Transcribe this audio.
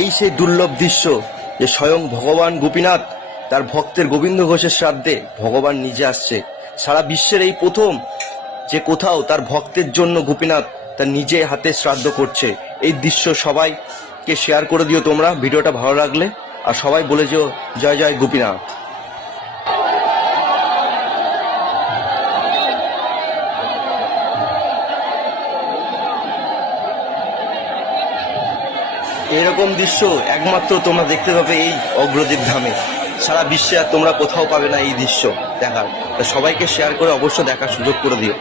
এই সেই দুর্লভ দৃশ্য যে স্বয়ং ভগবান গোপীনাথ তার ভক্তের গোবিন্দ ঘোষের শ্রাদ্ধে ভগবান নিজে আসছে। সারা বিশ্বের এই প্রথম যে কোথাও তার ভক্তের জন্য গোপীনাথ তার নিজে হাতে শ্রাদ্ধ করছে। এই দৃশ্য সবাইকে শেয়ার করে দিও তোমরা ভিডিওটা ভালো লাগলে, আর সবাই বলে যেও জয় জয় গোপীনাথ। এরকম দৃশ্য একমাত্র তোমরা দেখতে পাবে এই অগ্রদীপ ধামে। সারা বিশ্বে আর তোমরা কোথাও পাবে না এই দৃশ্য দেখার। তা সবাইকে শেয়ার করে অবশ্য দেখার সুযোগ করে দিও।